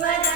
ಶಿವನ